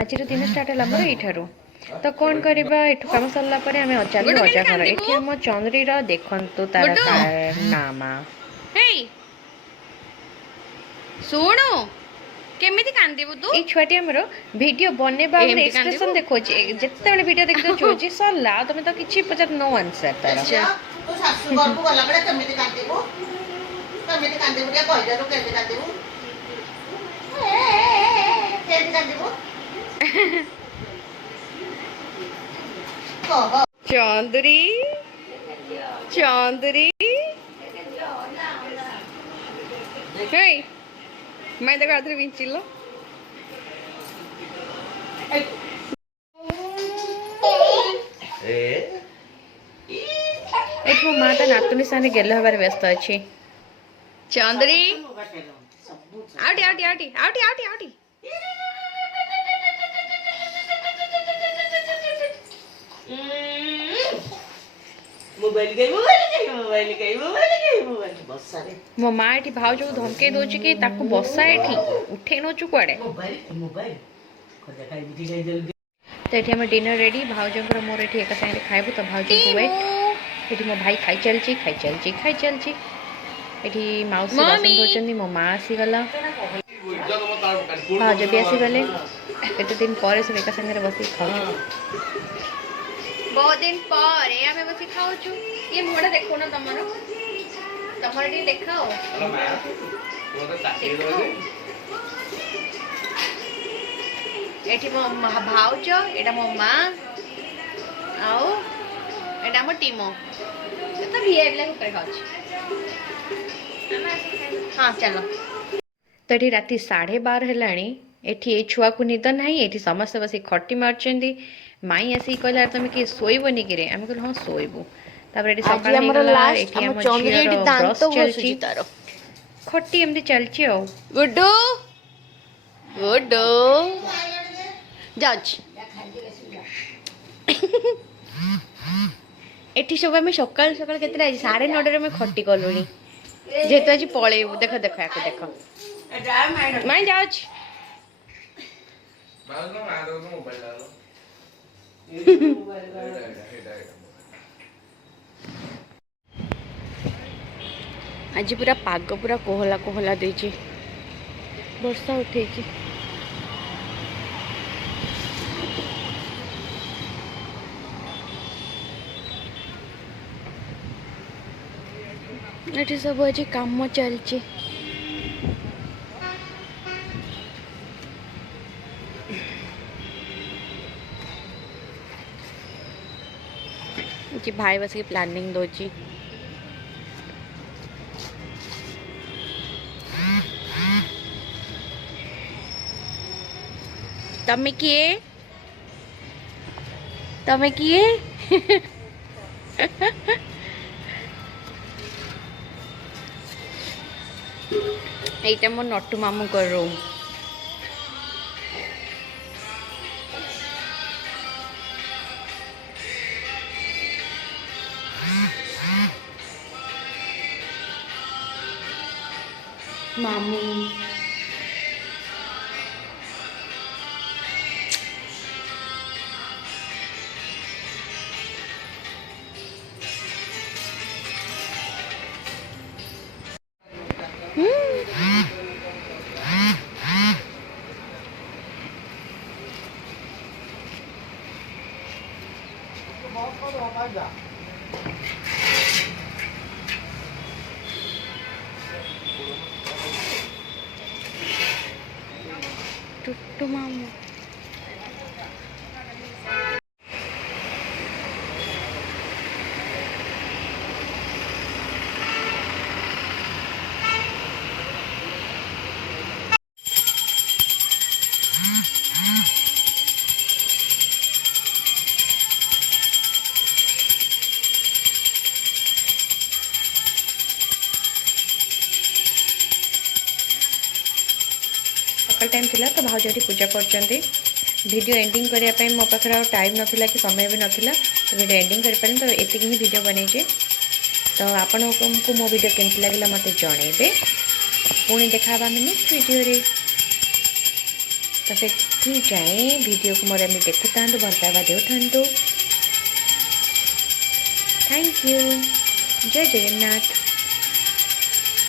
आज दिन स्टार्ट है मोर यू तो कौन करवा एठू काम सरला परे आमे चलू अजा घर एठी हम चंद्री रा देखंतु तार नामा हे सुनो केमिति कांदिबु तू ए छुआटी हमर वीडियो बनेबा और एक्सप्रेशन देखो जे जत्ते बेले वीडियो देख दो जोजी सरला तमे तो किछि पचार नो आंसर तार अच्छा तू सासु घर को गला बडे केमिति कांदिबु के कहि दे केमिति कांदिबु केमिति कांदिबु चौंदरी चौंदरी हे मैं देखो आधे विंचिलो एठ मो माता नातुनी साने गेल हबार व्यस्त अछि चौंदरी आउटी आउटी आउटी आउटी आउटी आउटी मो माँ एठी भाव जो धमके दोची कि ताकू बसा एठी उठे नोचु कुआडे तो एठी हम डिनर रेडी भाउजंकर मोर एठी एक संगे खाइबु तो भाउजं को वेट एठी मो भाई खाई चलची एठी माउसी बासन दोचंदी मो माँ आसी गला भाउज भी आसी गले केते दिन पर सब एक संगे बसी खाउ बहुत दिन पर हमें बस खाओ छु ये मोड़ा देखो ना तमरो टी देखाओ एठी मो भाउज एटा मो मां आओ एटा मो टीमो तो वीआईपी ला ऊपर खाओ हां चलो तो ये राति 12:30 हेलाणी एठी ए छुआ को निद नाही एठी समस्त बसी खट्टी मारचंदी माई आसी कहला तुम कि सोइबनी कि रे हम कहल हां सोइबू तापर एठी सकाळ हे गला एठी हम चंद्री दांत बसुची तारो खट्टी एमदी चलची ओ गुड्डू गुड्डू जज एठी सब हम सकाळ सकाळ केतरा 9:30 में खट्टी कलोनी जेतो आज पळेबू देखो देखो याको देखो माई जाउच आज पूरा पाग पूरा कोहला कोहला देची वर्षा उठेची एठी सब आज काम चलची कि भाई बस की प्लानिंग दोची तमे किए एटा मो नट्टू मामू कर रूम मामू टुट्टू मामू सकाल टाइम थिला तो भाउज एठी पूजा करचंदी वीडियो एंडिंग करिया पई मो पाखरा टाइम नथिला कि समय भी नथिला तो वीडियो एंडिंग कर पारे तो एतिक ही वीडियो बनेजे तो आपण को मो वीडियो केमति लागला मते जणेबे पुणी देखा नेक्स्ट वीडियो रे तो से जाए वीडियो को मोर एमती देखु था भल पाइबा देउ। Thank you. जय जगन्नाथ।